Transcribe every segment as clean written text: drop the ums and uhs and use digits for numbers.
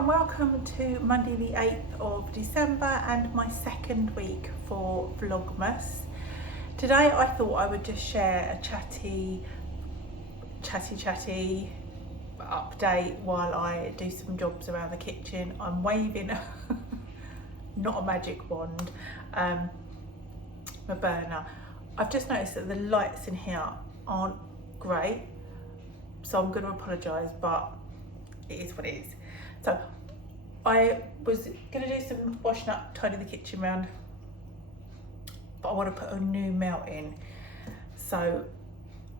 and welcome to Monday the 8th of December and my second week for Vlogmas. Today I thought I would just share a chatty update while I do some jobs around the kitchen. I'm waving not a magic wand, my burner. I've just noticed that the lights in here aren't great, so I'm going to apologise, but it is what it is. So I was going to do some washing up, tidy the kitchen round, but I want to put a new melt in. So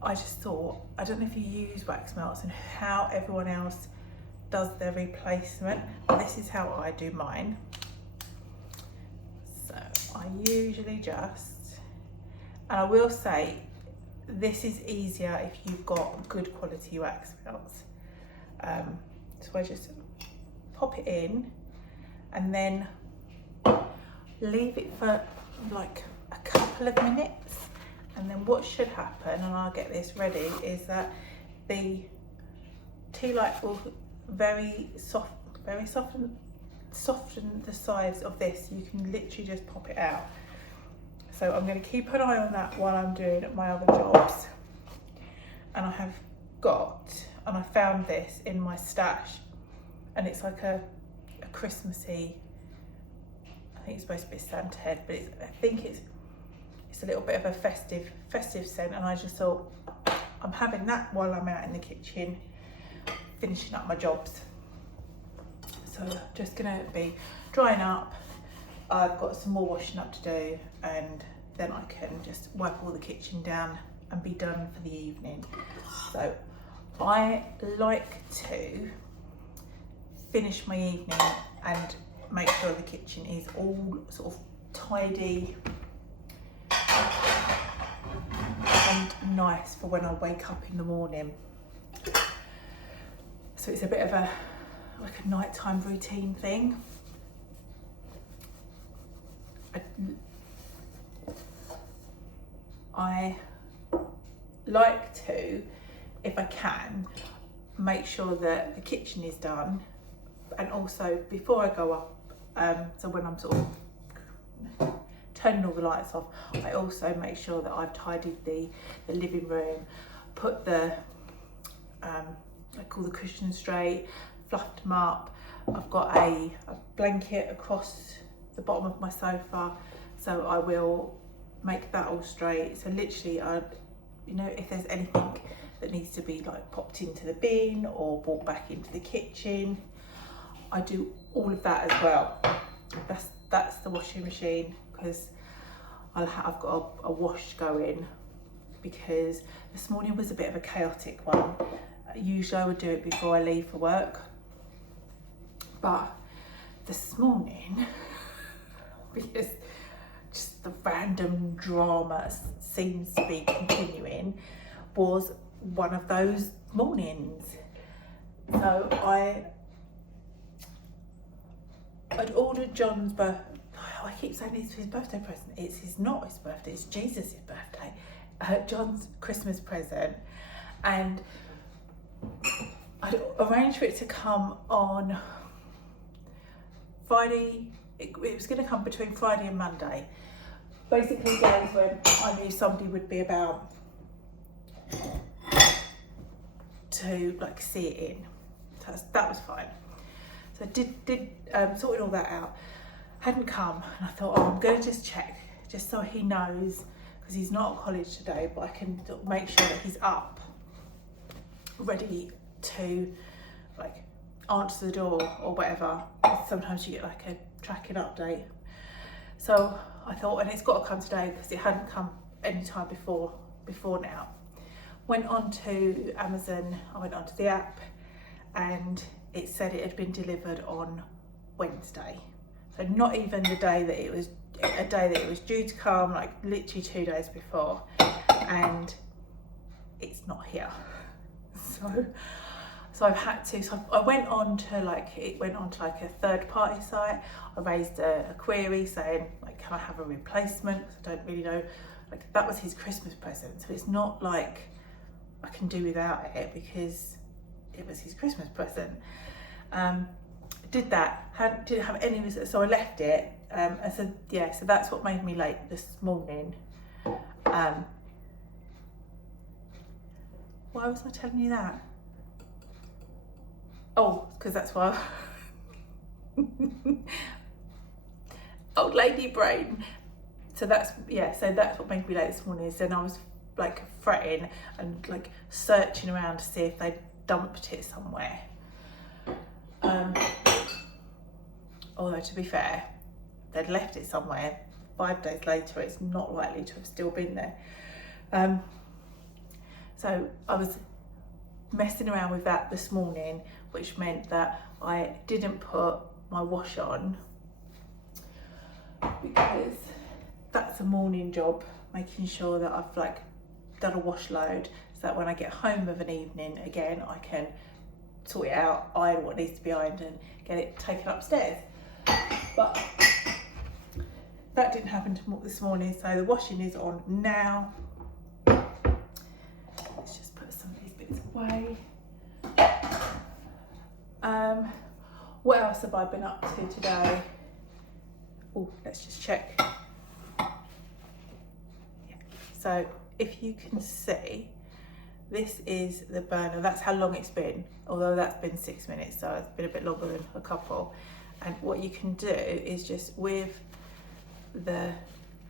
I just thought, I don't know if you use wax melts and how everyone else does their replacement, but this is how I do mine. So I usually just, and I will say, this is easier if you've got good quality wax melts. So I just pop it in and then leave it for like a couple of minutes, and then what should happen, and I'll get this ready, is that the tea light will very soften the sides of this. You can literally just pop it out. So I'm going to keep an eye on that while I'm doing my other jobs. And I have got, and I found this in my stash, and it's like a Christmassy, I think it's supposed to be a Santa head, but I think it's a little bit of a festive scent, and I just thought I'm having that while I'm out in the kitchen finishing up my jobs. So just gonna be drying up. I've got some more washing up to do, and then I can just wipe all the kitchen down and be done for the evening. So I like to finish my evening and make sure the kitchen is all sort of tidy and nice for when I wake up in the morning. So it's a bit of a nighttime routine thing. I like to, if I can, make sure that the kitchen is done, and also before I go up, so when I'm sort of turning all the lights off, I also make sure that I've tidied the living room, put the like all the cushions straight, fluffed them up. I've got a blanket across the bottom of my sofa, so I will make that all straight. So literally, you know, if there's anything that needs to be like popped into the bin or brought back into the kitchen, I do all of that as well. That's the washing machine, because I've got a wash going, because this morning was a bit of a chaotic one. Usually I would do it before I leave for work, but this morning, because just the random drama seems to be continuing, was one of those mornings. So I'd ordered John's I keep saying it's his birthday present. It's not his birthday, it's Jesus' birthday. John's Christmas present, and I'd arranged for it to come on Friday. It was going to come between Friday and Monday. Basically days when I knew somebody would be about to like see it in. So that was fine. So I did sorted all that out. Hadn't come, and I thought, I'm going to just check, just so he knows, because he's not at college today, but I can make sure that he's up, ready to like answer the door or whatever. Sometimes you get like a tracking update. So I thought, and it's got to come today because it hadn't come any time before now. Went on to Amazon, I went onto the app, and it said it had been delivered on Wednesday. So not even the day that it was, a day that it was due to come, like literally 2 days before, and it's not here. So I've had to, so I went on to like, it went on to like a third party site. I raised a query saying like, can I have a replacement? Because I don't really know, like that was his Christmas present. So it's not like I can do without it because it was his Christmas present. did that, didn't have any of it, so I left it. And so yeah, so that's what made me late this morning. Why was I telling you that? Oh, because that's why. Old lady brain. So that's, yeah, so that's what made me late this morning. So then I was like fretting and like searching around to see if they dumped it somewhere. Although to be fair, they'd left it somewhere. 5 days later, it's not likely to have still been there. So I was messing around with that this morning, which meant that I didn't put my wash on, because that's a morning job, making sure that I've like done a wash load, so that when I get home of an evening again, I can sort it out, iron what needs to be ironed and get it taken upstairs. But that didn't happen this morning, so the washing is on now. Let's just put some of these bits away. What else have I been up to today? Oh, let's just check. Yeah. So if you can see, this is the burner. That's how long it's been, although that's been 6 minutes, so it's been a bit longer than a couple. And what you can do is just with the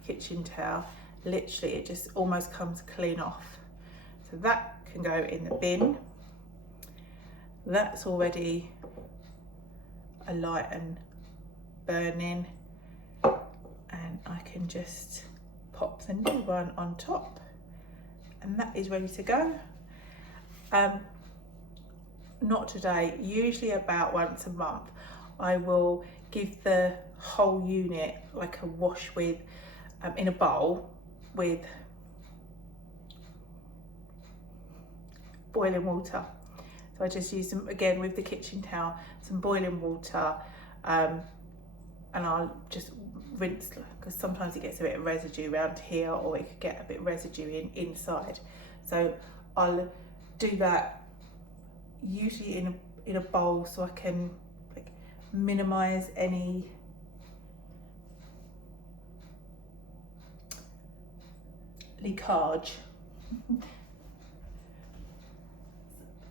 kitchen towel, literally it just almost comes clean off. So that can go in the bin. That's already alight and burning, and I can just pop the new one on top, and that is ready to go. Not today. Usually about once a month I will give the whole unit like a wash with in a bowl with boiling water. So I just use them again with the kitchen towel, some boiling water, and I'll just rinse, because sometimes it gets a bit of residue around here, or it could get a bit of residue inside. So I'll do that usually in a bowl, so I can like minimize any leakage.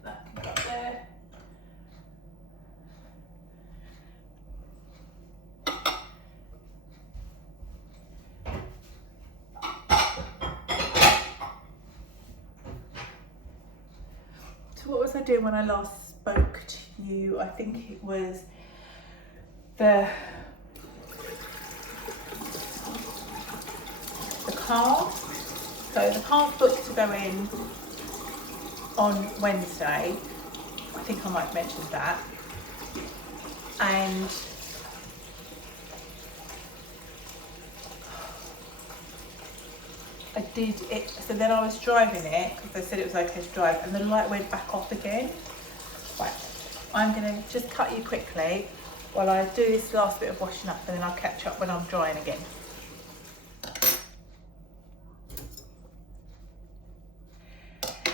That can go up there. So what was I doing when I last spoke to you? I think it was the car. So the car's booked to go in on Wednesday. I think I might have mentioned that. And I did it, so then I was driving it, because they said it was okay to drive, and the light went back off again. Right, I'm gonna just cut you quickly while I do this last bit of washing up, and then I'll catch up when I'm drying again.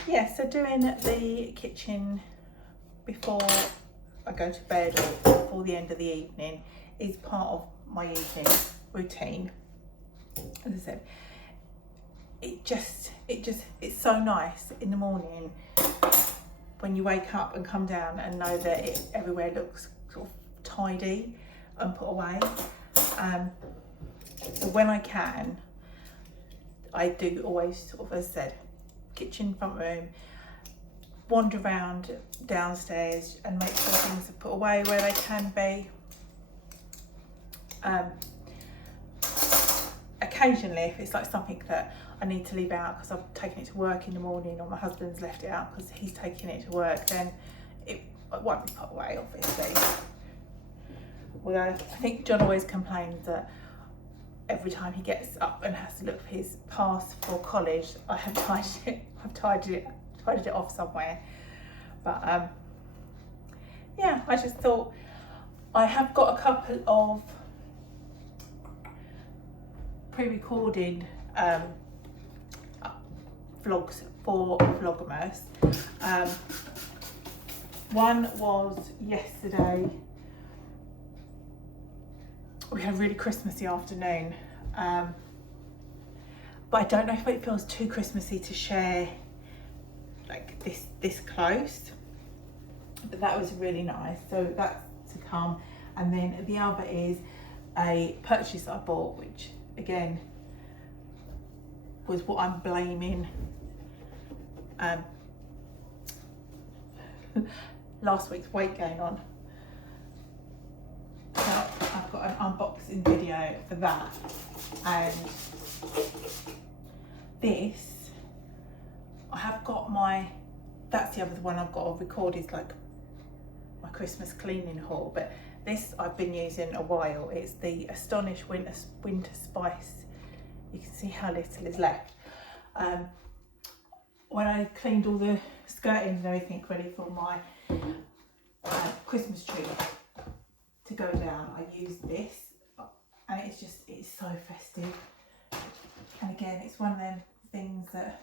Yeah, so doing the kitchen before I go to bed or before the end of the evening is part of my evening routine. As I said, it's so nice in the morning when you wake up and come down and know that everywhere looks sort of tidy and put away. So when I can, I do always sort of, as I said, kitchen, front room, wander around downstairs and make sure things are put away where they can be. Occasionally, if it's like something that I need to leave out because I've taken it to work in the morning, or my husband's left it out because he's taking it to work, then it won't be put away, obviously. Although I think John always complains that every time he gets up and has to look for his pass for college, I have tidied it off somewhere. But yeah, I just thought I have got a couple of pre-recorded vlogs for Vlogmas. One was yesterday, we had a really Christmassy afternoon. But I don't know if it feels too Christmassy to share like this close. But that was really nice. So that's to come. And then the other is a purchase I bought, which again was what I'm blaming last week's weight gain on. So I've got an unboxing video for that, and this I have got that's the other one I've got recorded, like my Christmas cleaning haul, but this I've been using a while. It's the Astonish Winter Spice. You can see how little is left. When I cleaned all the skirting and everything ready for my Christmas tree to go down, I used this, and it's so festive. And again, it's one of them things that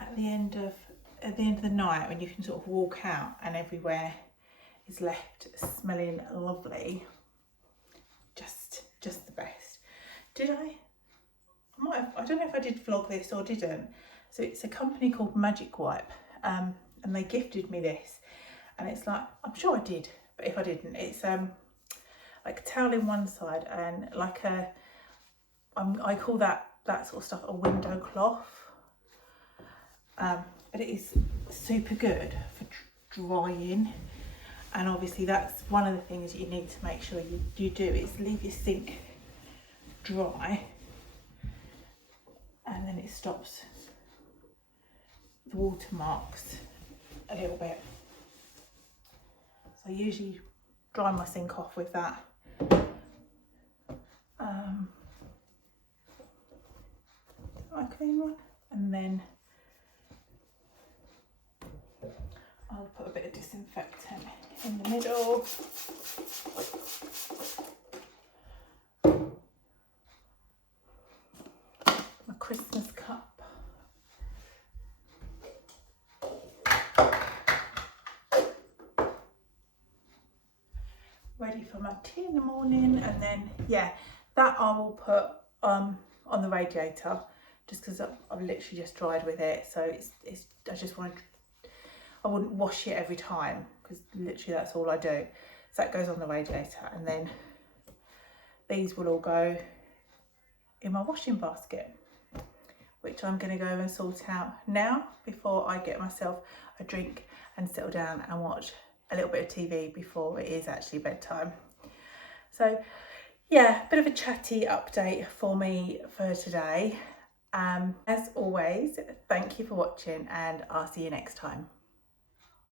at the end of the night, when you can sort of walk out and everywhere is left smelling lovely, just the best. I don't know if I did vlog this or didn't. So it's a company called Magic Wipe, and they gifted me this, and it's like, I'm sure I did, but if I didn't, it's like a towel in one side and like I call that sort of stuff a window cloth. But it is super good for drying, and obviously that's one of the things you need to make sure you do is leave your sink dry, and then it stops the watermarks a little bit. So I usually dry my sink off with that. I clean one, and then I'll put a bit of disinfectant in the middle. My Christmas cup. Ready for my tea in the morning, and then yeah, that I will put on the radiator, just because I've literally just dried with it. So it's I just want to, I wouldn't wash it every time, because literally that's all I do. So that goes on the radiator, and then these will all go in my washing basket, which I'm going to go and sort out now before I get myself a drink and settle down and watch a little bit of TV before it is actually bedtime. So yeah, a bit of a chatty update for me for today. As always, thank you for watching, and I'll see you next time.